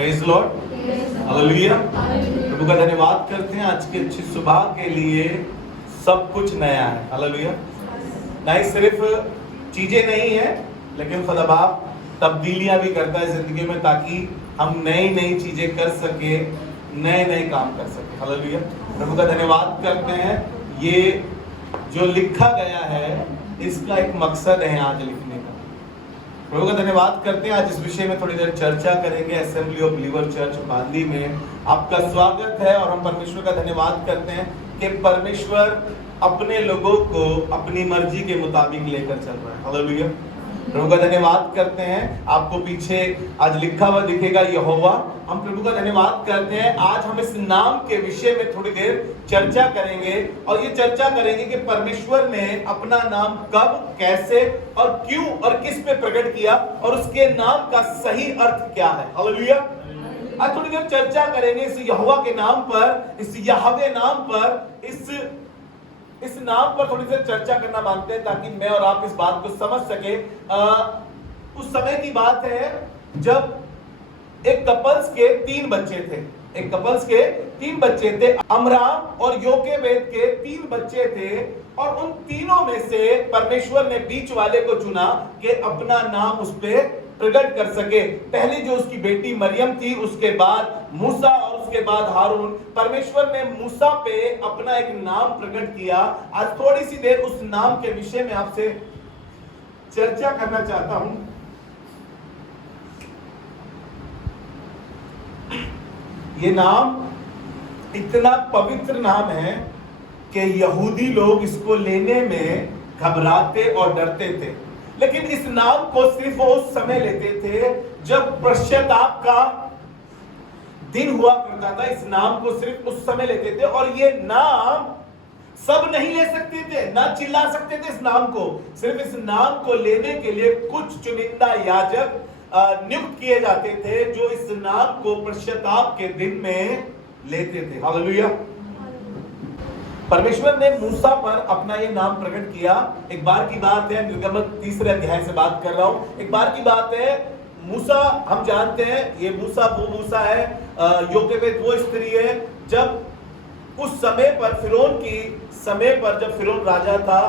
Praise Lord, hallelujah. प्रभु का धन्यवाद करते हैं आज की अच्छी सुबह के लिए। सब कुछ नया है, हालेलुया। नहीं सिर्फ चीजें नहीं है, लेकिन खुदा बाप तब्दीलियां भी करता है जिंदगी में, ताकि हम नई नई चीजें कर सके, नए नए काम कर सके, हालेलुया। प्रभु का धन्यवाद करते हैं। ये जो लिखा गया है इसका एक मकसद है आज लिखने का। प्रभु का धन्यवाद करते हैं। आज इस विषय में थोड़ी देर चर्चा करेंगे। असेंबली ऑफ बिलीवर चर्च बांदी में आपका स्वागत है और हम परमेश्वर का धन्यवाद करते हैं कि परमेश्वर अपने लोगों को अपनी मर्जी के मुताबिक लेकर चल रहा है, हालेलुया। प्रभु का धन्यवाद करते हैं। आपको पीछे आज लिखा हुआ दिखेगा यहोवा। हम प्रभु का धन्यवाद करते हैं। आज हम इस नाम के विषय में थोड़ी देर चर्चा करेंगे और ये चर्चा करेंगे कि परमेश्वर ने अपना नाम कब, कैसे और क्यों और किस पे प्रकट किया और उसके नाम का सही अर्थ क्या है, हालेलुया। आज थोड़ी देर चर्चा करेंगे इस यहोवा के नाम पर, इस यहोवे नाम पर, इस नाम पर थोड़ी देर चर्चा करना मांगते हैं ताकि मैं और आप इस बात को समझ सके। उस समय की बात है जब एक कपल्स के 3 बच्चे थे। अमराम और योकेबेद के 3 बच्चे थे और उन तीनों में से परमेश्वर ने बीच वाले को चुना कि अपना नाम उस पे प्रकट कर सके। पहली जो उसकी बेटी मरियम थी, उसके बाद मूसा और उसके बाद हारून। परमेश्वर ने मूसा पे अपना एक नाम प्रकट किया। आज थोड़ी सी देर उस नाम के विषय में आपसे चर्चा करना चाहता हूं। ये नाम इतना पवित्र नाम है कि यहूदी लोग इसको लेने में घबराते और डरते थे, लेकिन इस नाम को सिर्फ वो उस समय लेते थे जब पश्चाताप का दिन हुआ करता था। इस नाम को सिर्फ उस समय लेते थे और ये नाम सब नहीं ले सकते थे, ना चिल्ला सकते थे इस नाम को। सिर्फ इस नाम को लेने के लिए कुछ चुनिंदा याजक नियुक्त किए जाते थे जो इस नाम को पश्चाताप के दिन में लेते थे, हालेलुया। परमेश्वर ने मूसा पर अपना ये नाम प्रकट किया। एक बार की बात है, निर्गमन 3 अध्याय से बात कर रहा हूं। एक बार की बात है, मूसा, हम जानते हैं ये मूसा वो मूसा है, योकेबेद वो स्त्री है। जब उस समय पर जब फिरौन राजा था,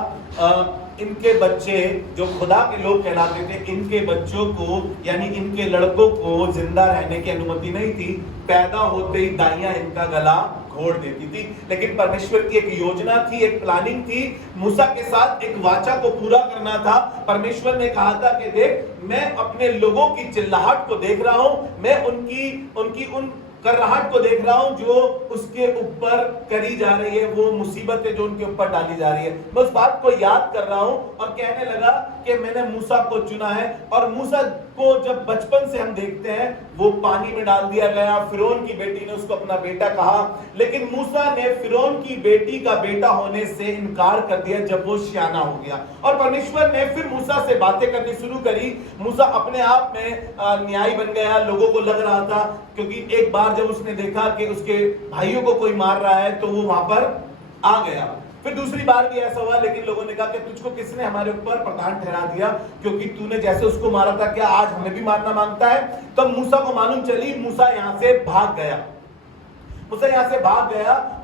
इनके बच्चे जो खुदा के लोग कहलाते थे, इनके बच्चों को यानी इनके लड़कों को जिंदा रहने की अनुमति नहीं थी। पैदा होते ही दाइयां इनका गला घोड़ देती थी। लेकिन परमेश्वर की एक योजना थी, एक प्लानिंग थी। मूसा के साथ एक वाचा को पूरा करना था। परमेश्वर ने कहा था कि देख, मैं अपने लोगों की चिल्लाहट को देख रहा हूं, मैं उनकी उन करराहट को देख रहा हूं जो उसके ऊपर करी जा रही है, वो मुसीबतें जो उनके ऊपर डाली जा रही है। मैं उस बात को याद कर रहा हूं और कहने लगा कि मैंने मूसा को चुना है। और मूसा को जब बचपन से हम देखते हैं, वो पानी में डाल दिया गया। फिरौन की बेटी ने उसको अपना बेटा कहा, लेकिन मूसा ने फिरौन की बेटी का बेटा होने से इनकार कर दिया जब वो सियाना हो गया। और परमेश्वर ने फिर मूसा से बातें करनी शुरू करी। मूसा अपने आप में न्यायी बन गया, लोगों को लग रहा था, क्योंकि एक बार जब उसने देखा कि उसके भाइयों को कोई मार रहा है तो वो वहां पर आ गया। फिर दूसरी बार भी ऐसा हुआ, लेकिन लोगों ने कहा कि तुझको किसने हमारे ऊपर प्रधान ठहरा दिया, क्योंकि तूने जैसे उसको मारा था, क्या आज हमें भी मारना मांगता है। तब मूसा को मालूम चली, मूसा यहां से भाग गया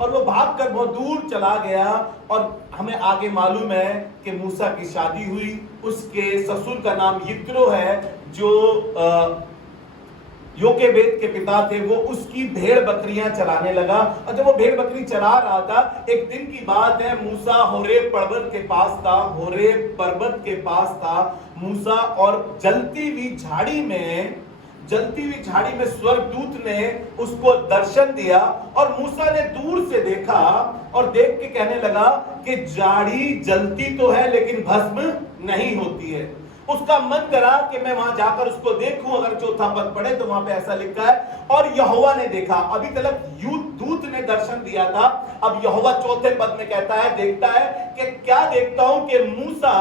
और वो भागकर बहुत दूर चला गया। और हमें आगे मालूम है कि मूसा की शादी हुई। उसके ससुर का नाम यित्रो है, जो योकेबेद के पिता थे। वो उसकी भेड़ बकरियां चराने लगा और जब वो भेड़ बकरी चरा रहा था, एक दिन की बात है, मूसा होरेब पर्वत के पास था मूसा, और जलती हुई झाड़ी में स्वर्गदूत ने उसको दर्शन दिया। और मूसा ने दूर से देखा और देख के कहने लगा कि झाड़ी जलती तो है लेकिन भस्म नहीं होती है। उसका मन करा कि मैं वहां जाकर उसको देखूं। अगर 4था पद पढ़े तो वहां पे ऐसा लिखा है, और यहोवा ने देखा। अभी तक दूत ने दर्शन दिया था, अब यहोवा 4थे पद में कहता है, देखता है कि क्या देखता हूं कि मूसा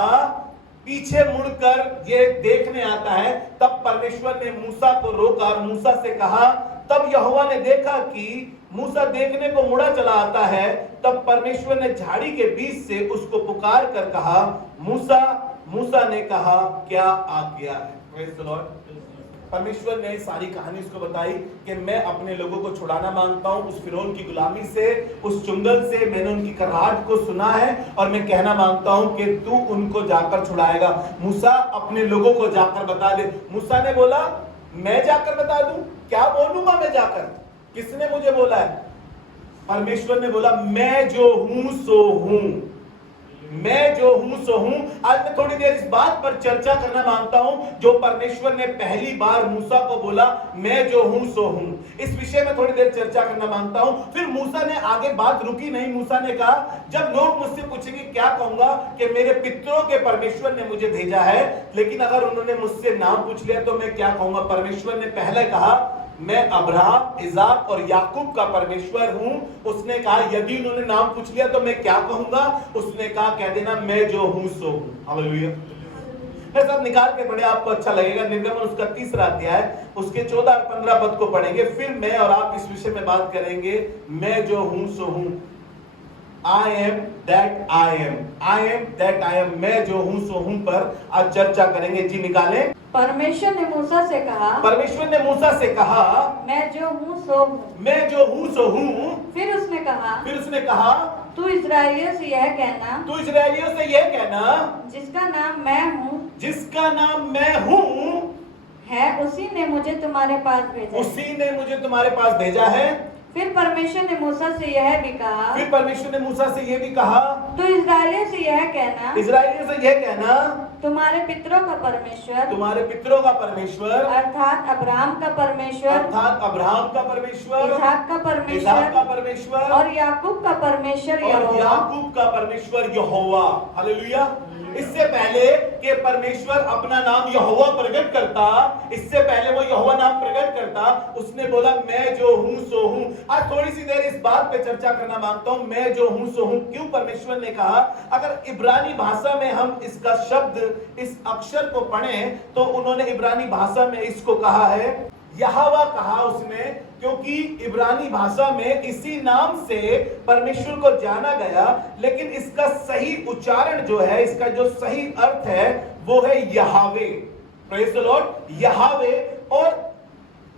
पीछे मुड़कर ये देखने आता है। तब परमेश्वर ने मूसा को रोका और मूसा से कहा, तब यहोवा ने देखा कि मूसा देखने को मुड़ा चला आता है। तब परमेश्वर ने झाड़ी के बीच से उसको पुकार कर कहा, मूसा। मूसा ने कहा, क्या आज्ञा है। Praise the Lord. परमेश्वर ने सारी कहानी उसको बताई कि मैं अपने लोगों को छुड़ाना मांगता हूं उस फिरौन की गुलामी से, उस चुंगल से। मैंने उनकी कराहट को सुना है और मैं कहना मांगता हूं कि तू उनको जाकर छुड़ाएगा। मूसा अपने लोगों को जाकर बता दे। मूसा ने बोला मैं जाकर बता दूं? क्या बोलूंगा मैं जाकर? किसने मुझे बोला है? परमेश्वर ने बोला मैं जो हूं सो हूं, मैं जो हूं सो हूं। आज मैं थोड़ी देर इस बात पर चर्चा करना मांगता हूं जो परमेश्वर ने पहली बार मूसा को बोला, मैं जो हूं सो हूं। इस विषय में थोड़ी देर चर्चा करना मांगता हूं। फिर मूसा ने आगे बात रुकी नहीं। मूसा ने कहा जब लोग मुझसे पूछेंगे क्या कहूंगा कि मेरे पितरों के परमेश्वर ने मुझे भेजा है, लेकिन अगर उन्होंने मुझसे नाम पूछ लिया तो मैं क्या कहूंगा? परमेश्वर ने पहले कहा मैं अब्राहम, इसाक और याकूब का परमेश्वर हूं। उसने कहा यदि उन्होंने नाम पूछ लिया तो मैं क्या कहूंगा? उसने कहा कह देना मैं जो हूं सो हूं। हालेलुया। मैं सब निकाल के पढ़े, आपको अच्छा लगेगा। निर्गमन उसका 3रा अध्याय उसके 14 और 15 पद को पढ़ेंगे। फिर मैं और आप इस विषय में बात करेंगे, मैं जो हूं सो हूं। I am that I am, I am that I am, मैं जो हूं सो हूं पर आज चर्चा करेंगे। जी निकालें। परमेश्वर ने मूसा से कहा, परमेश्वर ने मूसा से कहा मैं जो हूँ सो हूँ। मैं जो हूं सो हूं। फिर उसने कहा तू इस्राएलियों से यह कहना, तू इस्राएलियों से यह कहना जिसका नाम मैं हूँ, जिसका नाम मैं हूं है उसी ने मुझे तुम्हारे पास भेजा। उसी ने मुझे तुम्हारे पास भेजा है। फिर परमेश्वर ने मूसा से यह भी कहा, फिर परमेश्वर ने मूसा से यह भी कहा तो इस्राएलियों से यह कहना, इस्राएलियों से यह कहना तुम्हारे पितरों का परमेश्वर, तुम्हारे पितरों का परमेश्वर, अर्थात अब्राहम का परमेश्वर, अर्थात अब्राहम का परमेश्वर, इसहाक का परमेश्वर और याकूब का परमेश्वर और याकूब का परमेश्वर यहोवा। हालेलुया। इससे पहले कि परमेश्वर अपना नाम यहोवा प्रकट करता, इससे पहले वो यहोवा नाम प्रकट करता, उसने बोला मैं जो हूं सो हूं। आज थोड़ी सी देर इस बात पे चर्चा करना मांगता हूं, मैं जो हूं सो हूं। क्यों परमेश्वर ने कहा? अगर इब्रानी भाषा में हम इसका शब्द, इस अक्षर को पढ़ें तो उन्होंने इब्रानी भाषा में इसको कहा है यहोवा कहा उसने, क्योंकि इब्रानी भाषा में इसी नाम से परमेश्वर को जाना गया। लेकिन इसका सही उच्चारण जो है, इसका जो सही अर्थ है वो है Yahweh. Praise the Lord, Yahweh. और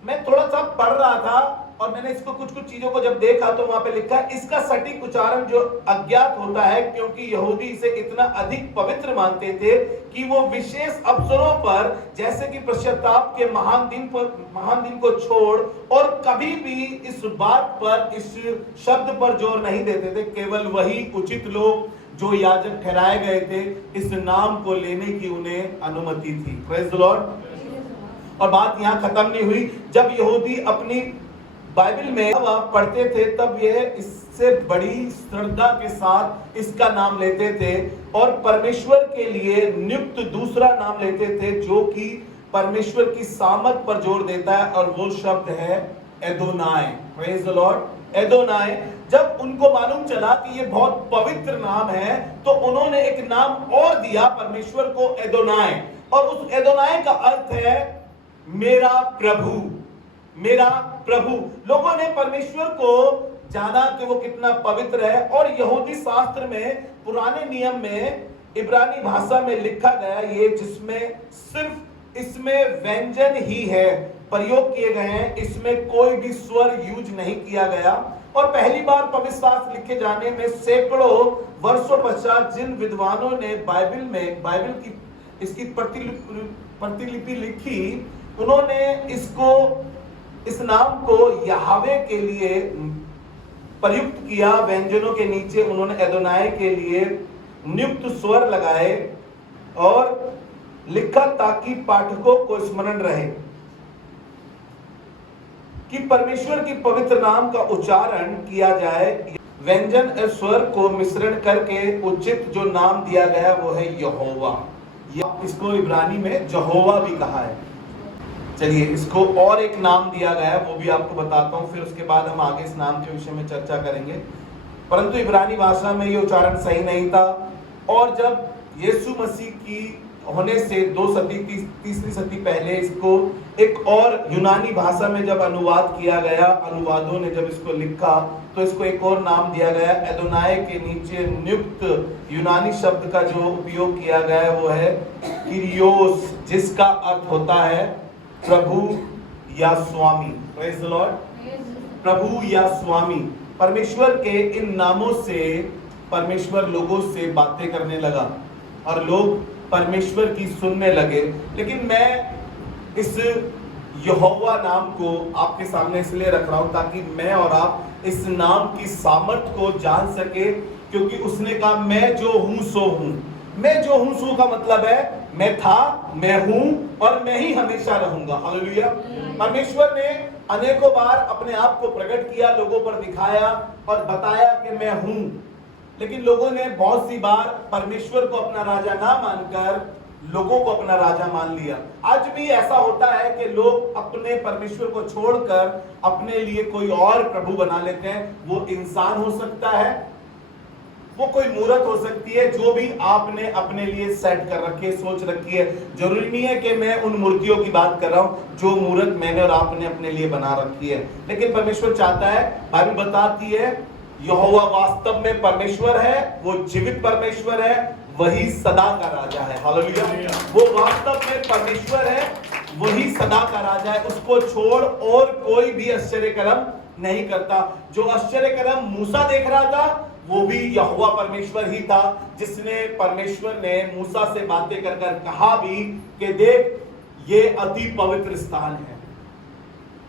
मैं थोड़ा सा पढ़ रहा था और मैंने इसको कुछ चीजों को जब देखा तो वहां पे लिखा है इसका सटीक उच्चारण जो अज्ञात होता है, क्योंकि यहूदी इसे इतना अधिक पवित्र मानते थे कि वो विशेष अवसरों पर जैसे कि पश्चाताप के महान दिन को छोड़ और कभी भी इस बात पर, इस शब्द पर जोर नहीं देते थे। केवल वही उचित लोग जो याजक ठहराए गए थे इस नाम को लेने की उन्हें अनुमति थी। Praise the Lord. और बात यहां खत्म नहीं हुई। जब यहूदी अपनी बाइबल में पढ़ते थे तब यह इससे बड़ी श्रद्धा के साथ इसका नाम लेते थे और परमेश्वर के लिए नियुक्त दूसरा नाम लेते थे जो कि परमेश्वर की सामर्थ पर जोर देता है, और वो शब्द है Adonai. Praise the Lord. Adonai. जब उनको मालूम चला कि ये बहुत पवित्र नाम है तो उन्होंने एक नाम और दिया परमेश्वर को, एदोनाय। और उस एदोनाय का अर्थ है मेरा प्रभु, मेरा प्रभु। लोगों ने परमेश्वर को जाना कि वो कितना पवित्र है। और यहूदी शास्त्र में, पुराने नियम में, इब्रानी भाषा में लिखा गया ये, जिसमें सिर्फ इसमें व्यंजन ही है प्रयोग किए गए हैं, इसमें कोई भी स्वर यूज नहीं किया गया। और पहली बार पवित्र शास्त्र लिखे जाने में सैकड़ों वर्षों पश्चात जिन विद्वानों ने बाइबल की इसकी प्रतिलिपि लिखी, उन्होंने इस नाम को यहावे के लिए प्रयुक्त किया। व्यंजनों के नीचे उन्होंने एदोनाय के लिए नियुक्त स्वर लगाए और लिखा ताकि पाठकों को स्मरण रहे कि परमेश्वर की पवित्र नाम का उच्चारण किया जाए। व्यंजन और स्वर को मिश्रण करके उचित जो नाम दिया गया वो है यहोवा। इसको इब्रानी में यहोवा भी कहा है। चलिए, इसको और एक नाम दिया गया है, वो भी आपको बताता हूँ, फिर उसके बाद हम आगे इस नाम के विषय में चर्चा करेंगे। परंतु इब्रानी भाषा में ये उच्चारण सही नहीं था। और जब यीशु मसीह की होने से 3 सदी पहले इसको एक और यूनानी भाषा में जब अनुवाद किया गया, अनुवादों ने जब इसको लिखा तो इसको एक और नाम दिया गया। एदोनाय के नीचे नियुक्त यूनानी शब्द का जो उपयोग किया गया है वो है किरियोस, जिसका अर्थ होता है प्रभु या स्वामी। Praise the Lord. प्रभु या स्वामी, परमेश्वर के इन नामों से परमेश्वर लोगों से बातें करने लगा और लोग परमेश्वर की सुनने लगे। लेकिन मैं इस यहोवा नाम को आपके सामने इसलिए रख रहा हूं ताकि मैं और आप इस नाम की सामर्थ को जान सके, क्योंकि उसने कहा मैं जो हूं सो हूं। मैं जो हूं सो का मतलब है मैं था, मैं हूं और मैं ही हमेशा रहूंगा। हालेलुया। परमेश्वर ने अनेकों बार अपने आप को प्रकट किया, लोगों पर दिखाया और बताया कि मैं हूं, लेकिन लोगों ने बहुत सी बार परमेश्वर को अपना राजा ना मानकर लोगों को अपना राजा मान लिया। आज भी ऐसा होता है कि लोग अपने परमेश्वर को छोड़कर अपने लिए कोई और प्रभु बना लेते हैं। वो इंसान हो सकता है, वो कोई मूर्त हो सकती है, जो भी आपने अपने लिए सेट कर रखी है, सोच रखी है। जरूरी नहीं है कि मैं उन मूर्तियों की बात कर रहा हूं जो मूर्त मैंने और आपने अपने लिए बना रखी है। लेकिन परमेश्वर चाहता है, बाइबल बताती है यहोवा वास्तव में परमेश्वर है, वो जीवित परमेश्वर है, वही सदा का राजा है। हालेलुया। वो वास्तव में परमेश्वर है, वही सदा का राजा है। उसको छोड़ और कोई भी आश्चर्य कर्म नहीं करता। जो आश्चर्य कर्म मूसा देख रहा था वो भी यहोवा परमेश्वर ही था, जिसने परमेश्वर ने मूसा से बातें कर कहा भी कि देख ये अति पवित्र स्थान है।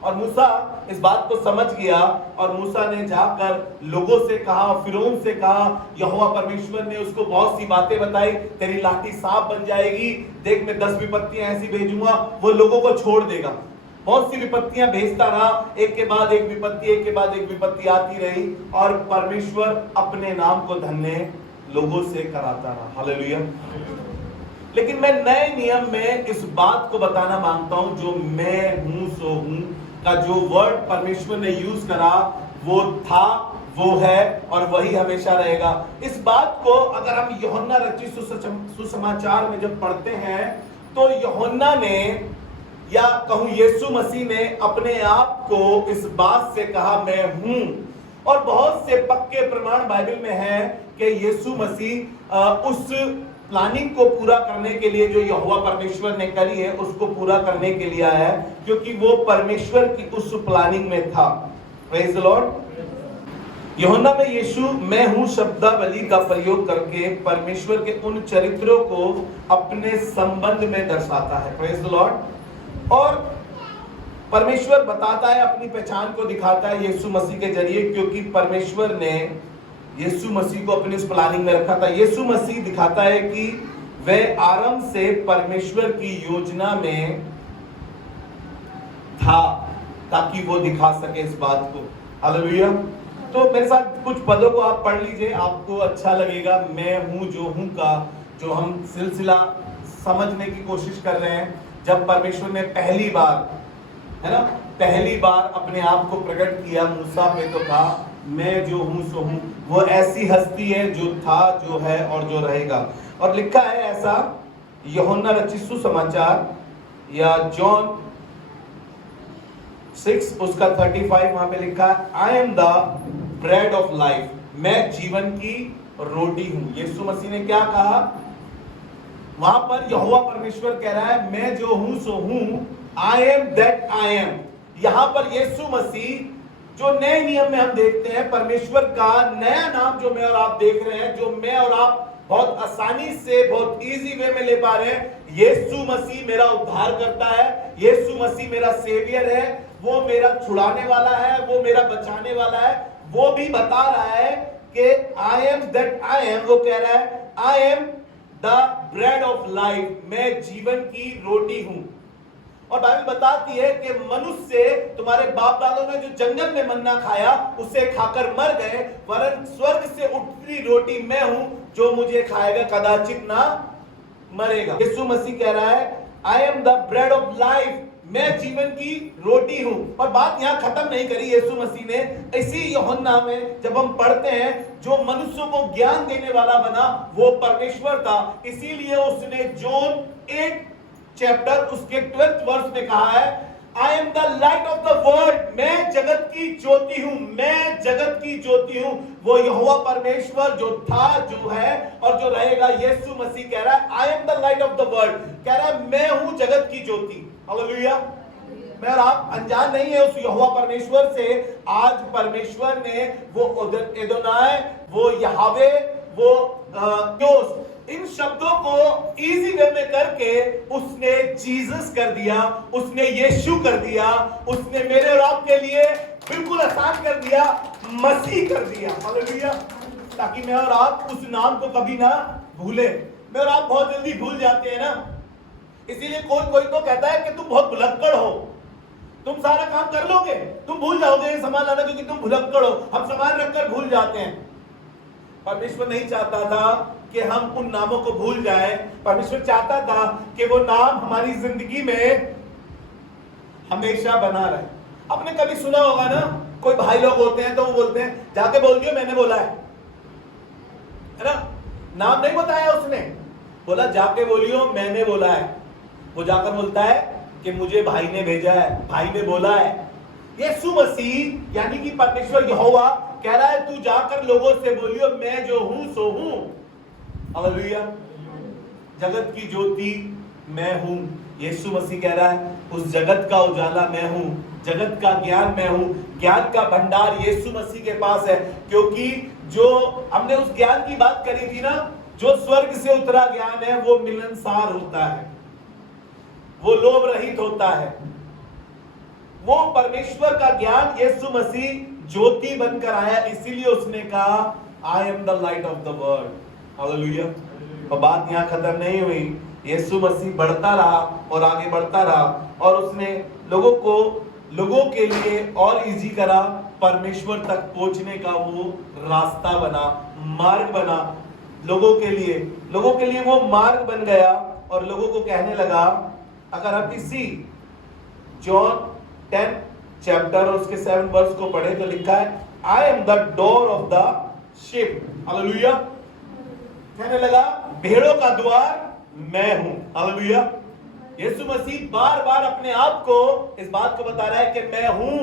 और मूसा इस बात को समझ गया और मूसा ने जाकर लोगों से कहा, फिरौन से कहा, यहोवा परमेश्वर ने उसको बहुत सी बातें बताई, तेरी लाठी सांप बन जाएगी, देख मैं 10 विपत्तियां ऐसी भेजूंगा, वो लोगों को छोड़ देगा। बहुत सी विपत्तियां भेजता रहा, एक के बाद एक विपत्ति, एक के बाद एक विपत्ति आती रही और परमेश्वर अपने नाम को धन्य लोगों से कराता रहा। हालेलुया। लेकिन मैं नए नियम में इस बात को बताना मांगता हूं, जो मैं हूं सो हूं का जो वर्ड परमेश्वर ने यूज करा, वो था, वो है और वही हमेशा रहेगा। इस बात को अगर हम यूहन्ना रचित सुसमाचार में जब पढ़ते हैं तो यूहन्ना ने या कहूं यीशु मसीह ने अपने आप को इस बात से कहा मैं हूं। और बहुत से पक्के प्रमाण बाइबल में है कि यीशु मसीह उस प्लानिंग को पूरा करने के लिए जो यहोवा परमेश्वर ने करी है उसको पूरा करने के लिए आया है, क्योंकि वो परमेश्वर की उस प्लानिंग में था। Praise the Lord. यूहन्ना में यीशु मैं हूं शब्दावली का प्रयोग करके परमेश्वर के उन चरित्रों को अपने संबंध में दर्शाता है। Praise the Lord. और परमेश्वर बताता है, अपनी पहचान को दिखाता है यीशु मसीह के जरिए, क्योंकि परमेश्वर ने यीशु मसीह को अपनी उस प्लानिंग में रखा था। यीशु मसीह दिखाता है कि वह आरंभ से परमेश्वर की योजना में था, ताकि वो दिखा सके इस बात को। हालेलुया। तो मेरे साथ कुछ पदों को आप पढ़ लीजिए, आपको अच्छा लगेगा। मैं हूं जो हूं का जो हम सिलसिला समझने की कोशिश कर रहे हैं। जब परमेश्वर ने पहली बार, है ना, पहली बार अपने आप को प्रकट किया मूसा पे, तो कहा मैं जो हूं सो हूं। वो ऐसी हस्ती है जो था, जो है और जो रहेगा। और लिखा है ऐसा यूहन्ना रचित सुसमाचार या जॉन 6 उसका 35 वहां पे लिखा है आई am the bread of life, मैं जीवन की रोटी हूं। यीशु मसीह ने क्या कहा वहां पर? यहोवा परमेश्वर कह रहा है मैं जो हूं सो हूं, I am that I am. यहां पर यीशु मसीह, जो नए नियम में हम देखते हैं परमेश्वर का नया नाम जो मैं और आप देख रहे हैं, जो मैं और आप बहुत आसानी से, बहुत इजी वे में ले पा रहे हैं, यीशु मसीह मेरा उद्धार करता है, यीशु मसीह मेरा सेवियर है, वो मेरा छुड़ाने वाला है, वो मेरा बचाने वाला है। वो भी बता रहा है कि I M that I am. वो कह रहा है आई am the bread of life, मैं जीवन की रोटी हूं। और बाइबल बताती है कि मनुष्य, तुम्हारे बाप दादों ने जो जंगल में मन्ना खाया उसे खाकर मर गए, वरन स्वर्ग से उठती रोटी मैं हूं, जो मुझे खाएगा कदाचित ना मरेगा। यीशु मसीह कह रहा है आई am the bread of life, मैं जीवन की रोटी हूं। और बात यहां खत्म नहीं करी यीशु मसीह ने। इसी यूहन्ना में जब हम पढ़ते हैं, जो मनुष्यों को ज्ञान देने वाला बना वो परमेश्वर था, इसीलिए उसने जॉन 8 चैप्टर उसके 12th वर्ष में कहा है आई am the light of the world, मैं जगत की ज्योति हूं, मैं जगत की ज्योति हूं। वो यहोवा परमेश्वर जो था, जो है और जो रहेगा, यीशु मसीह कह रहा है आई am the light of the world, कह रहा है मैं हूं जगत की ज्योति। हालेलुया। मैं और आप अनजान नहीं है उस यहोवा परमेश्वर से। आज परमेश्वर ने वो एदोनाय, वो यहावे, वो क्योस, इन शब्दों को इजी वे में करके उसने जीसस कर दिया, उसने यीशु कर दिया, उसने मेरे और आपके लिए बिल्कुल आसान कर दिया, मसीह कर दिया। हालेलुया। ताकि मैं और आप उस नाम को कभी ना भूले। मैं और आप बहुत जल्दी भूल जाते हैं ना, इसीलिए कोई कोई तो कहता है कि तुम बहुत भुलक्कड़ हो, तुम सारा काम कर लोगे, तुम भूल जाओगे सामान लाना क्योंकि तुम भुलक्कड़ हो। हम सामान रखकर भूल जाते हैं। परमेश्वर नहीं चाहता था कि हम उन नामों को भूल जाएं। परमेश्वर चाहता था कि वो नाम हमारी जिंदगी में हमेशा बना रहे। आपने कभी सुना होगा ना, कोई भाई लोग होते हैं तो वो बोलते हैं जाके बोल दियो मैंने बोला है ना। नाम नहीं बताया उसने, बोला जाके बोलियो मैंने बोला है। वो जाकर बोलता है कि मुझे भाई ने भेजा है, भाई ने बोला है। यीशु मसीह यानी कि परमेश्वर यहोवा कह रहा है तू जाकर लोगों से बोलियो मैं जो हूं सो हूं। हालेलुया। जगत की ज्योति मैं हूं। यीशु मसीह कह रहा है उस जगत का उजाला मैं हूं, जगत का ज्ञान मैं हूं। ज्ञान का भंडार यीशु मसीह के पास है, क्योंकि जो हमने उस ज्ञान की बात करी थी ना, जो स्वर्ग से उतरा ज्ञान है वो मिलनसार होता है, वो लोभ रहित होता है। वो परमेश्वर का ज्ञान यीशु मसीह ज्योति बनकर आया, इसीलिए उसने कहा I am the light of the world. Hallelujah. और बात यहां खत्म नहीं हुई। यीशु मसीह बढ़ता रहा और आगे बढ़ता रहा और उसने लोगों के लिए और इजी करा। परमेश्वर तक पहुंचने का वो रास्ता बना, मार्ग बना। लोगों के लिए वो मार्ग बन गया और लोगों को कहने लगा। अगर आप इसी जॉन 10 चैप्टर और उसके 7 वर्स को पढ़े तो लिखा है आई am the door of the ship. Hallelujah. कहने लगा भेड़ों का द्वार मैं हूं। हालेलुया। यीशु मसीह बार बार अपने आप को इस बात को बता रहा है कि मैं हूं।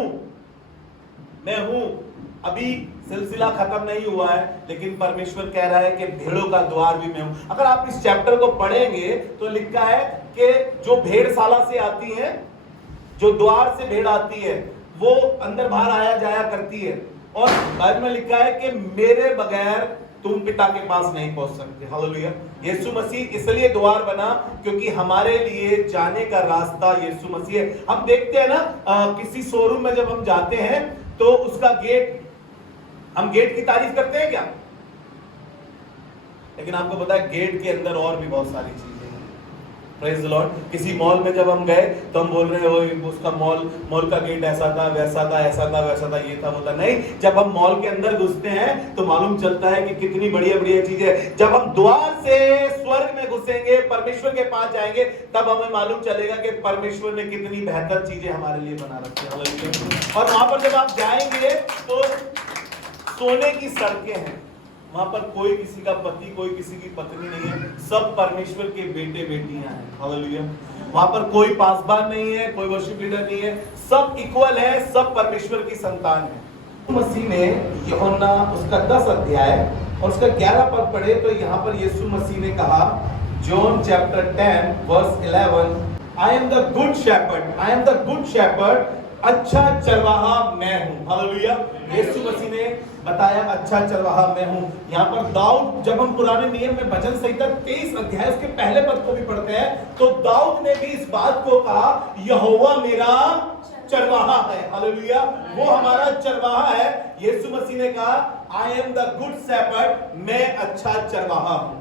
अभी सिलसिला खत्म नहीं हुआ है, लेकिन परमेश्वर कह रहा है कि भेड़ों का द्वार भी मैं हूं। अगर आप इस चैप्टर को पढ़ेंगे तो लिखा है कि जो भेड़शाला से आती है, जो द्वार से भेड़ आती है, वो अंदर बाहर आया जाया करती है। और बाइबल में लिखा है कि मेरे बगैर तुम पिता के पास नहीं पहुंच सकते। हालेलुया। यीशु मसीह इसलिए द्वार बना क्योंकि हमारे लिए जाने का रास्ता यीशु मसीह है। हम देखते हैं ना, किसी शोरूम में जब हम जाते हैं तो उसका गेट, हम गेट की तारीफ करते हैं क्या? लेकिन आपको पता है गेट के अंदर और भी बहुत सारी चीजें हैं। Praise the Lord. किसी मॉल में जब हम गए तो हम बोल रहे हो उसका मॉल का गेट ऐसा था, वैसा था, ऐसा था, वैसा था, ये था, वो था। नहीं, जब हम मॉल के अंदर घुसते हैं तो मालूम चलता है कि कितनी बढ़िया बढ़िया चीजें। जब हम द्वार से स्वर्ग में घुसेंगे, परमेश्वर के पास जाएंगे, तब हमें मालूम चलेगा कि परमेश्वर ने कितनी बेहतर चीजें हमारे लिए बना रखी है। और वहां पर जब आप जाएंगे तो सोने की सड़कें हैं। वहां पर कोई किसी का पति, कोई किसी की पत्नी नहीं है, सब परमेश्वर के बेटे बेटियां हैं। हालेलुया। वहां पर कोई पासबान नहीं है, कोई वर्शिप लीडर नहीं है, सब इक्वल है, सब परमेश्वर की संतान है। मसीह ने यूहन्ना उसका 10 अध्याय और उसका 11 पद पढ़े तो यहाँ पर यीशु मसीह ने कहा, John chapter 10 verse 11, I am the good shepherd, I am the good shepherd, अच्छा चरवाहा मैं हूं। हालेलुया। यीशु मसीह ने बताया अच्छा चरवाहा मैं हूं। यहाँ पर दाऊद, जब हम पुराने नियम में भजन संहिता 23 अध्याय उसके पहले पद को भी पढ़ते हैं तो दाऊद ने भी इस बात को कहा, यहोवा मेरा चरवाहा है। हालेलुया। वो हमारा चरवाहा है। यीशु मसीह ने कहा I am the good shepherd, मैं अच्छा चरवाहा हूं।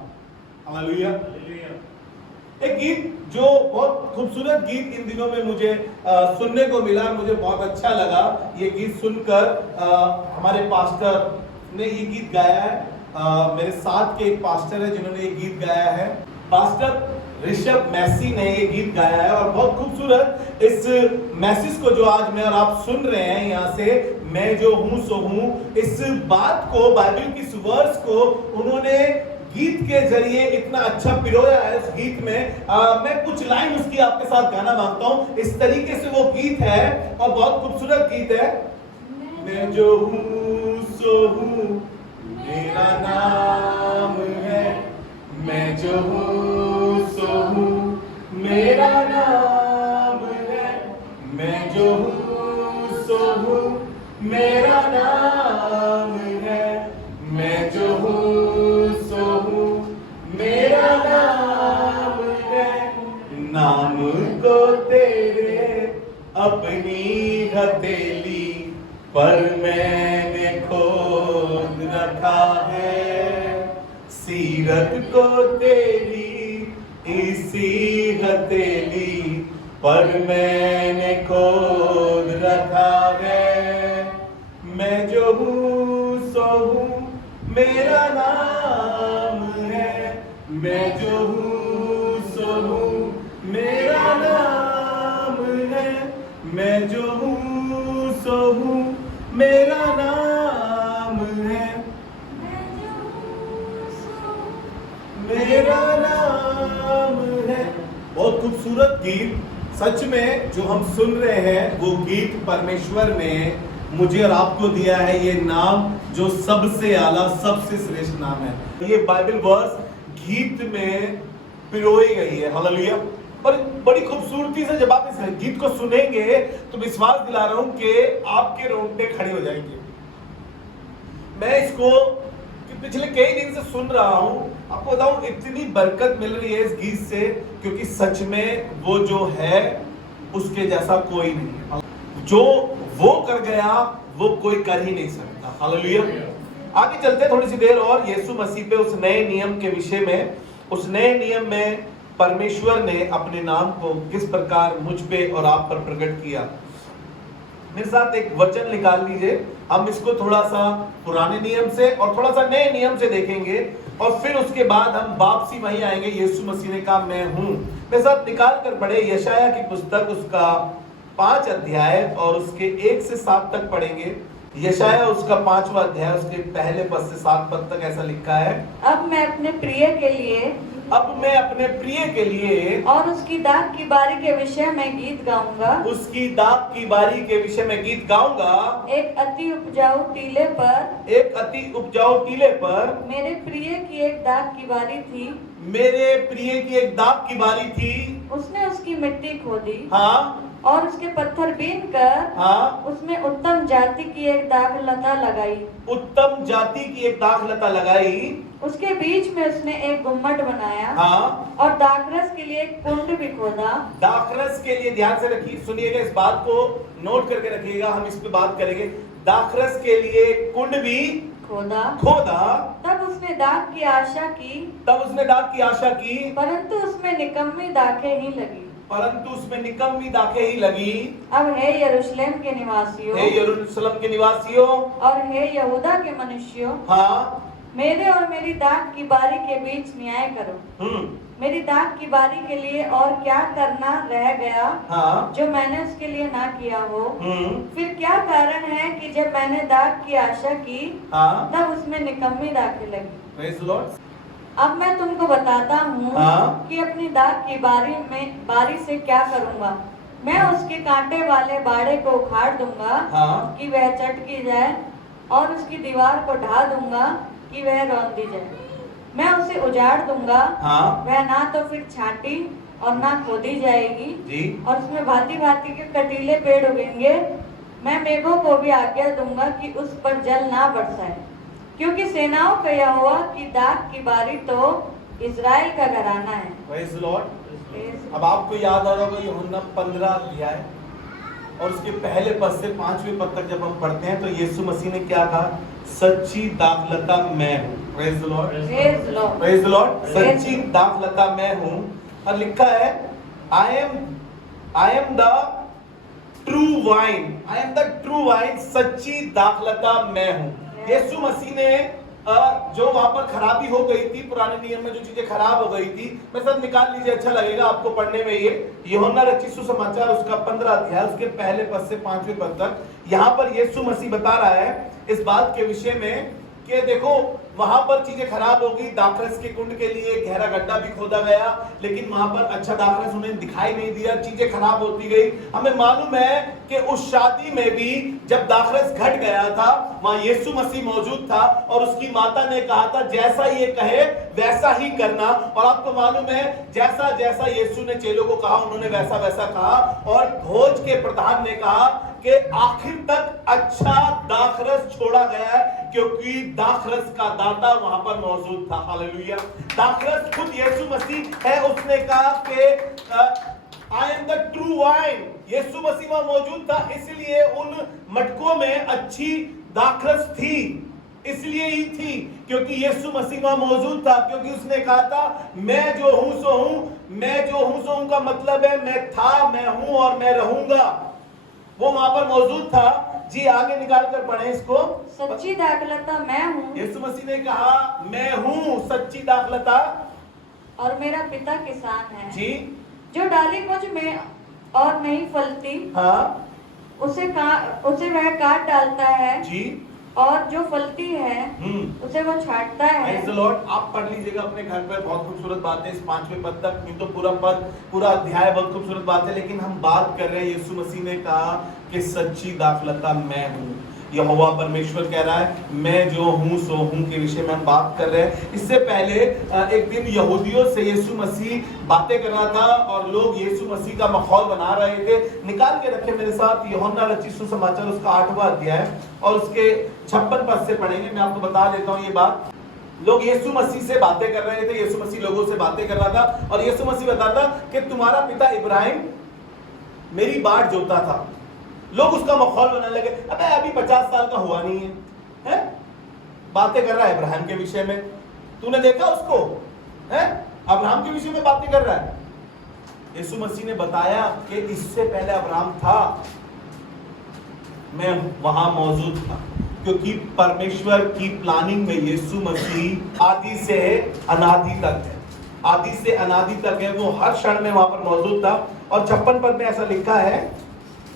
हालेलुया। एक गीत जो बहुत खूबसूरत गीत इन दिनों में मुझे सुनने को मिला, मुझे बहुत अच्छा लगा। ये गीत सुनकर हमारे पास्टर ने ये गीत गाया है। मेरे साथ के एक पास्टर है जिन्होंने ये गीत गाया है, पास्टर ऋषभ मैसी ने ये गीत गाया है। और बहुत खूबसूरत इस मैसेज को जो आज मैं और आप सुन रहे हैं यहाँ से, मैं जो हूं सो हूं, इस बात को, बाइबल की इस वर्स को उन्होंने गीत के जरिए इतना अच्छा पिरोया है। उस गीत में मैं कुछ लाइन उसकी आपके साथ गाना मांगता हूं। इस तरीके से वो गीत है और बहुत खूबसूरत गीत है। मैं जो हूं सो हूं, मेरा नाम है, मैं जो हूं सो हूं, मेरा नाम है, मैं मेरा नाम है, मैं जो हूँ सो हूँ, मेरा नाम है। नाम को तेरे अपनी हथेली पर मैंने खोद रखा है, सीरत को तेरी इसी हथेली पर मैंने खोद रखा है। मैं जो हूँ सो हूँ, मेरा नाम है, मैं जो हूँ सो हूँ, मेरा नाम है। मैं जो हूँ सो हूँ, मेरा नाम है, मेरा नाम है। बहुत खूबसूरत गीत। सच में जो हम सुन रहे हैं वो गीत परमेश्वर ने मुझे और आपको दिया है, ये नाम जो सबसे आला सबसे श्रेष्ठ नाम है। ये बाइबल वर्स गीत में पिरोई गई है। हालेलुया। और बड़ी खूबसूरती से जब आप इस गीत को सुनेंगे तो विश्वास दिला रहा हूं कि आपके रोंगटे खड़े हो जाएंगे। मैं इसको पिछले कई दिन से सुन रहा हूं, आपको बताऊं इतनी बरकत मिल रही है इस गीत से, क्योंकि सच में वो जो है उसके जैसा कोई नहीं है। जो वो कर गया वो कोई कर ही नहीं सकता। हालेलुया। आगे चलते थोड़ी सी देर और यीशु मसीह पे, उस नए नियम के विषय में। उस नए नियम में परमेश्वर ने अपने नाम को किस प्रकार मुझ पे और आप पर प्रकट किया। मेरे साथ एक वचन निकाल लीजिए। हम इसको थोड़ा सा पुराने नियम से और थोड़ा सा नए नियम से देखेंगे और फिर उसके बाद हम वापसी वहीं आएंगे। यीशु मसीह ने कहा मैं हूं। मेरे साथ निकाल कर पढ़े यशाया की पुस्तक, उसका 5 अध्याय और उसके 1 से 7 तक पढ़ेंगे। यशाया उसका 5वां अध्याय, उसके पहले पद से 7 पद तक ऐसा लिखा है। अब मैं अपने प्रिय के लिए और उसकी दाग की बारी के विषय में गीत गाऊंगा। उसकी दाग की बारी के विषय में गीत गाऊंगा। एक अति उपजाऊ टीले पर मेरे प्रिय की एक दाग की बारी थी। उसने उसकी मिट्टी खोदी, हाँ, और उसके पत्थर बीन कर, हाँ, उसमें उत्तम जाति की एक दाग लता लगाई। उसके बीच में उसने एक गुम्मट बनाया, हाँ, और दाखरस के लिए एक कुंड भी खोदा। दाखरस के लिए, ध्यान से रखिए, सुनिएगा, इस बात को नोट करके रखिएगा, हम इस पे बात करेंगे। दाखरस के लिए कुंड भी खोदा। तब उसने दाग की आशा की, परंतु उसमें निकम्मी दाखें ही लगी। अब हे यरूशलेम के निवासियों, और हे यहूदा के मनुष्यों, हाँ, मेरे और मेरी दाग की बारी के बीच न्याय करो। मेरी दाग की बारी के लिए और क्या करना रह गया, हाँ, जो मैंने उसके लिए ना किया हो। फिर क्या कारण है कि जब मैंने दाग की आशा की, हाँ, तब उसमें निकम्मी दाखें लगी। Praise the Lord. अब मैं तुमको बताता हूँ, हाँ, कि अपनी दाग की बारी से क्या करूँगा। मैं उसके कांटे वाले बाड़े को उखाड़ दूंगा, हाँ, कि वह चटकी जाए, और उसकी दीवार को ढा दूंगा कि वह रौंदी जाए। मैं उसे उजाड़ दूंगा, हाँ, वह ना तो फिर छाटी और ना खोदी जाएगी जी, और उसमें भांति भांति के कटीले पेड़ उगेंगे। मैं मेघों को भी आज्ञा दूंगा कि उस पर जल ना बरसाए, क्योंकि सेनाओं का यहोवा की दाग की बारी तो इजराइल का घराना है। Praise the Lord. अब आपको याद आ रहा होगा यूहन्ना 15 अध्याय और उसके पहले पद से 5वें पद तक जब हम पढ़ते हैं तो यीशु मसीह ने क्या कहा? सच्ची दाखलता मैं हूँ। Praise the Lord. Praise the Lord. सच्ची दाखलता मैं हूँ। और लिखा है I am the true vine. I am the true vine. सच्ची दाखलता मैं हूँ। यीशु मसीह ने जो वहां पर खराबी हो गई थी, पुराने नियम में जो चीजें खराब हो गई थी, मेरे साथ निकाल लीजिए, अच्छा लगेगा आपको पढ़ने में। ये यूहन्ना रचित सुसमाचार उसका 15 अध्याय उसके पहले पद से 5वें पद तक, यहाँ पर यीशु मसीह बता रहा है इस बात के विषय में कि देखो वहां पर चीजें खराब हो गई। दाखरस के कुंड के लिए गहरा गड्ढा भी खोदा गया, लेकिन वहां पर अच्छा दाखरस उन्हें दिखाई नहीं दिया, चीजें खराब होती गई। हमें मालूम है कि उस शादी में भी जब दाखरस घट गया था, वहां यीशु मसीह मौजूद था और उसकी माता ने कहा था जैसा ये कहे वैसा ही करना। और आपको मालूम है जैसा जैसा यीशु ने चेलों को कहा उन्होंने वैसा वैसा कहा। और भोज के प्रधान ने कहा कि आखिर तक अच्छा दाखरस छोड़ा गया है, क्योंकि दाखरस का दाता वहां पर मौजूद था। हालेलुया। दाखरस खुद यीशु मसीह है। उसने कहा कि I am the true vine. यीशु मसीह वहां मौजूद था, इसलिए उन मटकों में अच्छी दाखरस थी, इसलिए ही थी क्योंकि यीशु मसीह वहां मौजूद था। क्योंकि उसने कहा था मैं जो हूं सो हूं, मैं जो हूं सो हूं का मतलब है मैं था, मैं हूं और मैं रहूंगा। वो वहां पर मौजूद था। जी आगे निकाल कर पढ़े इसको। सच्ची दाखलता मैं हूँ यीशु मसीह ने कहा मैं हूं सच्ची दाखलता और मेरा पिता किसान है। जी। जो डाली मुझ में और नहीं फलती, हाँ उसे वह काट डालता है, जी। और जो फलती है उसे वो छांटता है। Praise the Lord। आप पढ़ लीजिएगा अपने घर पर, बहुत खूबसूरत बात है इस 5वें पद तक। नहीं तो पूरा पद पूरा अध्याय बहुत खूबसूरत बात है, लेकिन हम बात कर रहे हैं यीशु मसीह ने कहा कि सच्ची दाखलता मैं हूं। यहोवा परमेश्वर कह रहा है मैं जो हूं सो हूं के विषय में हम बात कर रहे हैं। इससे पहले एक दिन यहूदियों से यीशु मसीह बातें कर रहा था और लोग यीशु मसीह का माहौल बना रहे थे। निकाल के रखे मेरे साथ यूहन्ना रचित सुसमाचार उसका 8वां अध्याय और उसके 56 पद से पढ़ेंगे। मैं आपको बता देता हूं ये बात। लोग यीशु मसीह से बातें कर रहे थे, यीशु मसीह लोगों से बातें कर रहा था और यीशु मसीह बताता कि तुम्हारा पिता इब्राहिम मेरी बाट जोता था। लोग उसका माहौल बनाने लगे, अबे अभी 50 साल का हुआ नहीं है, बातें कर रहा है इब्राहिम के विषय में, तूने देखा उसको है, अब्राहम के विषय में बातें कर रहा है। यीशु मसीह ने बताया कि इससे पहले अब्राहम था, मैं वहां मौजूद था। क्योंकि परमेश्वर की प्लानिंग में यीशु मसीह आदि से अनादि तक है, आदि से अनादि तक है। वो हर क्षण में वहां पर मौजूद था। और 56 पद में ऐसा लिखा है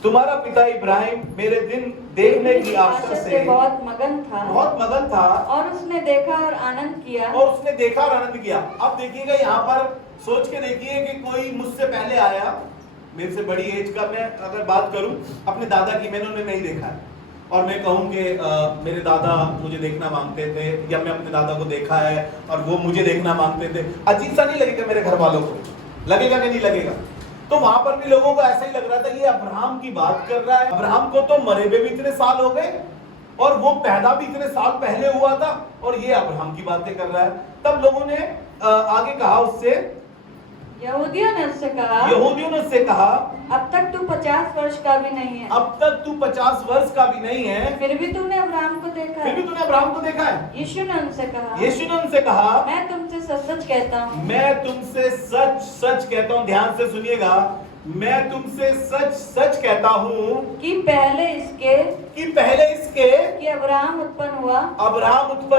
तुम्हारा पिता इब्राहिम मेरे दिन देखने की आशा से बहुत मगन था और उसने देखा और आनंद किया। अब देखिएगा यहाँ पर सोच के देखिए कि कोई मुझसे पहले आया, मेरे से बड़ी एज का, मैं अगर बात करूं अपने दादा की, मैंने उन्हें नहीं देखा है और मैं कहूं कि मेरे दादा मुझे देखना मांगते थे या मैं अपने दादा को देखा है और वो मुझे देखना मांगते थे, अजीब सा नहीं लगेगा मेरे घर वालों को? लगेगा कि नहीं लगेगा? तो वहां पर भी लोगों को ऐसा ही लग रहा था ये अब्राहम की बात कर रहा है। अब्राहम को तो मरे हुए भी इतने साल हो गए और वो पैदा भी इतने साल पहले हुआ था और ये अब्राहम की बातें कर रहा है। तब लोगों ने आगे कहा उससे, यहूदियों ने उससे कहा अब तक तू 50 वर्ष का भी नहीं है, फिर भी तूने अब्राहम को देखा है। यीशु ने उनसे कहा मैं तुमसे सच सच कहता हूँ, ध्यान से सुनिएगा, मैं तुमसे सच कहता हूँ कि पहले इसके कि अब्राहम उत्पन्न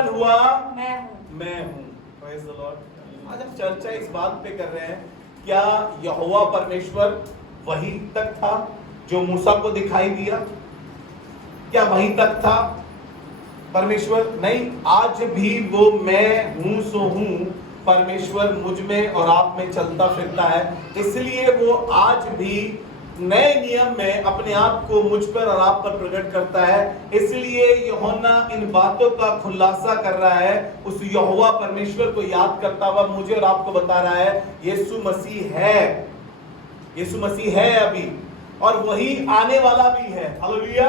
हुआ मैं हूँ। Praise the Lord। आज हम चर्चा इस बात पे कर रहे हैं, क्या यहोवा परमेश्वर वही तक था जो मूसा को दिखाई दिया? क्या वहीं तक था परमेश्वर? नहीं, आज भी वो मैं हूं सो हूं परमेश्वर मुझ में और आप में चलता फिरता है। इसलिए वो आज भी नए नियम में अपने आप को मुझ पर और आप पर प्रकट करता है। इसलिए यूहन्ना इन बातों का खुलासा कर रहा है, उस यहोवा परमेश्वर को याद करता हुआ मुझे और आपको बता रहा है यीशु मसीह है अभी और वही आने वाला भी है। हालेलुया,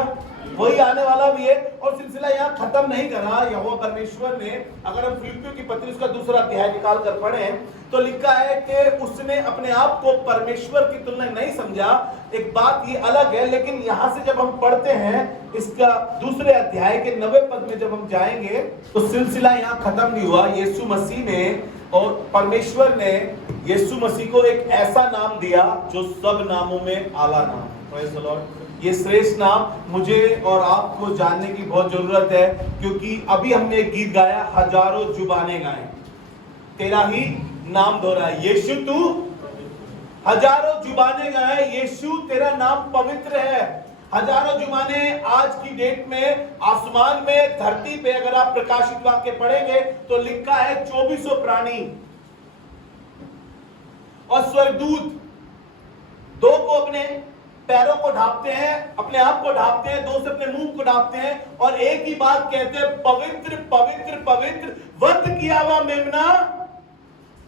वही आने वाला भी है। और सिलसिला यहाँ खत्म नहीं करा यहोवा परमेश्वर ने। अगर हम फिलिप्पियों की पत्री उसका 2 अध्याय निकाल कर पढ़ें तो लिखा है कि उसने अपने आप को परमेश्वर की तुलना नहीं समझा। एक बात ये अलग है, लेकिन यहाँ से जब हम पढ़ते हैं इसका 2 अध्याय के 90 पद में जब हम जाएंगे तो सिलसिला यहाँ खत्म नहीं हुआ। यीशु मसीह ने और परमेश्वर ने यीशु मसीह को एक ऐसा नाम दिया जो सब नामों में आला नाम। Praise the Lord. ये श्रेष्ठ नाम मुझे और आपको जानने की बहुत जरूरत है, क्योंकि अभी हमने एक गीत गाया, हजारों जुबानें गाएं तेरा ही नाम दोहराए, यीशु तू हजारों जुबानें गाएं, यीशु तेरा नाम पवित्र है। हजारों जुबाने आज की डेट में आसमान में, धरती पे अगर आप प्रकाशित वाक्य पढ़ेंगे तो लिखा है 2400 प्राणी और स्वर्गदूत दो को अपने पैरों को ढांपते हैं, अपने आप को ढांपते हैं, दो से अपने मुंह को ढांपते हैं और एक ही बात कहते हैं, पवित्र पवित्र पवित्र, वध किया हुआ मेमना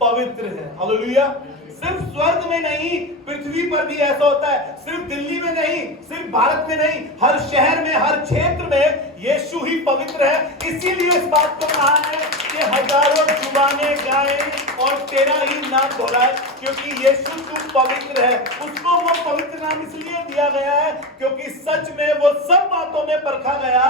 पवित्र है। हालेलुया। सिर्फ स्वर्ग में नहीं, पृथ्वी पर भी ऐसा होता है। सिर्फ दिल्ली में नहीं, सिर्फ भारत में नहीं, हर शहर में, हर क्षेत्र में यीशु ही पवित्र है। इसीलिए इस बात को कहा है कि हजारों जुबानें गाएं और तेरा ही नाम दोहराए, क्योंकि यीशु तू पवित्र है। उसको वो पवित्र नाम इसलिए दिया गया है क्योंकि सच में वो सब बातों में परखा गया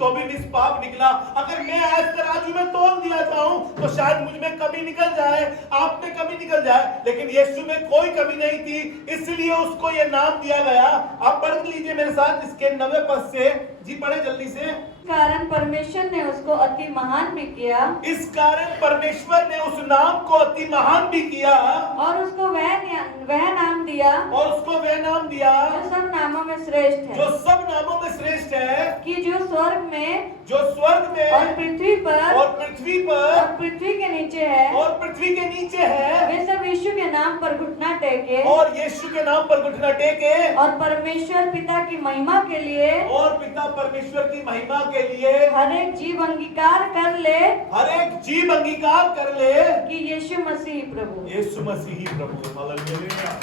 तो भी निष्पाप निकला। अगर मैं आज तराजू में तोल दिया जाऊं तो शायद मुझ में कमी निकल जाए, आप में कमी निकल जाए, लेकिन यीशु में कोई कमी नहीं थी, इसलिए उसको ये नाम दिया गया। आप पढ़ लीजिए मेरे साथ इसके 90 पद से, जी पढ़े जल्दी से। कारण परमेश्वर ने उसको अति महान भी किया, इस कारण परमेश्वर ने उस नाम को अति महान भी किया और उसको वह नाम दिया, और उसको वह नाम दिया जो सब नामों में श्रेष्ठ है, जो सब नामों में श्रेष्ठ है, कि जो स्वर्ग में और पृथ्वी पर और पृथ्वी पर और पृथ्वी के नीचे है, और पृथ्वी के नीचे है, वे सब यीशु के नाम पर घुटना टेके और यीशु के नाम पर घुटना टेके और परमेश्वर पिता की महिमा के लिए, और पिता परमेश्वर की महिमा के लिए हर एक जीव अंगीकार कर ले, हर एक जीव अंगीकार कर ले कि यीशु मसीह प्रभु। यीशु मसीह ही प्रभु। हालेलुया।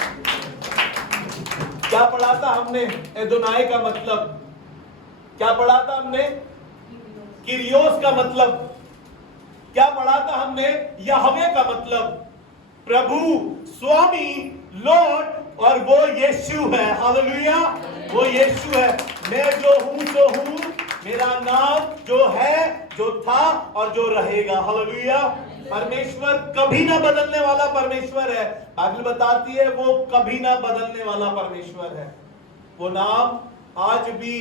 क्या पढ़ा था हमने? एदोनाई का मतलब क्या पढ़ा था हमने? किरियोस का मतलब क्या पढ़ा था हमने? यहोवे का मतलब प्रभु, स्वामी, लॉर्ड, और वो यीशु है। हालेलुया। वो यीशु है। मैं जो हूं सो हूं, मेरा नाम जो है, जो था और जो रहेगा। हालेलुया। परमेश्वर कभी ना बदलने वाला परमेश्वर है। बाइबल बताती है वो कभी ना बदलने वाला परमेश्वर है। वो नाम आज भी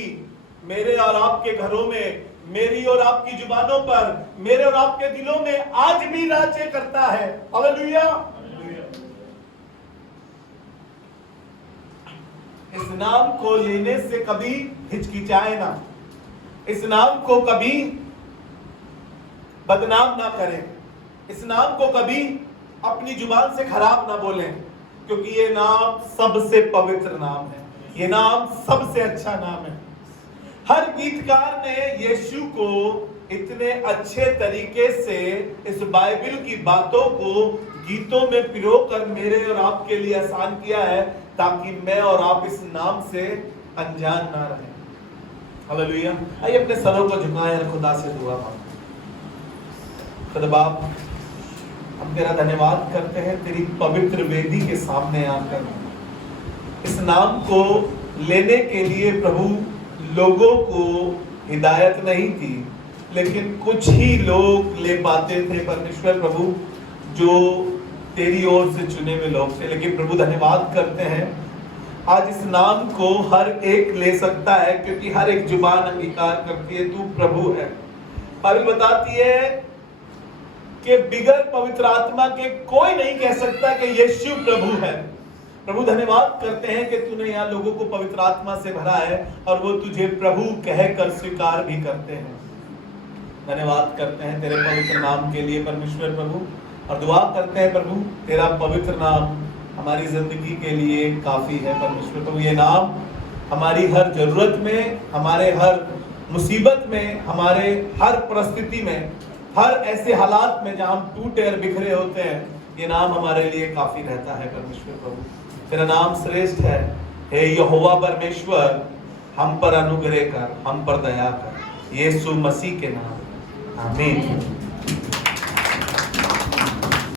मेरे और आपके घरों में, मेरी और आपकी जुबानों पर, मेरे और आपके दिलों में आज भी राज्य करता है। हालेलुया। इस नाम को लेने से कभी हिचकिचाए ना, इस नाम को कभी बदनाम ना करें, इस नाम को कभी अपनी जुबान से खराब ना बोलें, क्योंकि ये नाम सबसे पवित्र नाम है, ये नाम सबसे अच्छा नाम है। हर गीतकार ने यीशु को इतने अच्छे तरीके से इस बाइबल की बातों को गीतों में पिरोकर मेरे और आपके लिए आसान किया है, ताकि मैं और आप इस नाम से अनजान ना रहें। हालेलुया। आइए अपने सरों को झुकाएं और खुदा से दुआ मांगें। खुदा बाप, हम तेरा धन्यवाद करते हैं तेरी पवित्र वेदी के सामने आकर। इस नाम को लेने के लिए प्रभु लोगों को हिदायत नहीं थी, लेकिन कुछ ही लोग ले पाते थे परमेश्वर प्रभु, जो तेरी ओर से चुने हुए लोग थे। लेकिन प्रभु धन्यवाद करते हैं आज इस नाम को हर एक ले सकता है, क्योंकि हर एक जुबान अंगीकार करती है तू प्रभु है। बाइबल बताती है कि बिगर पवित्र आत्मा के कोई नहीं कह सकता कि यीशु प्रभु है। प्रभु धन्यवाद करते हैं कि तूने यहाँ लोगों को पवित्र आत्मा से भरा है और वो तुझे प्रभु कहकर स्वीकार भी करते हैं। धन्यवाद करते हैं तेरे पवित्र नाम के लिए परमेश्वर प्रभु, और दुआ करते हैं प्रभु तेरा पवित्र नाम हमारी जिंदगी के लिए काफी है परमेश्वर प्रभु। ये नाम हमारी हर जरूरत में, हमारे हर मुसीबत में, हमारे हर परिस्थिति में, हर ऐसे हालात में जहां हम टूटे और बिखरे होते हैं, ये नाम हमारे लिए काफी रहता है परमेश्वर प्रभु। तेरा नाम श्रेष्ठ है। हे यहोवा परमेश्वर, हम पर अनुग्रह कर, हम पर दया कर, यीशु मसीह के नाम, आमीन।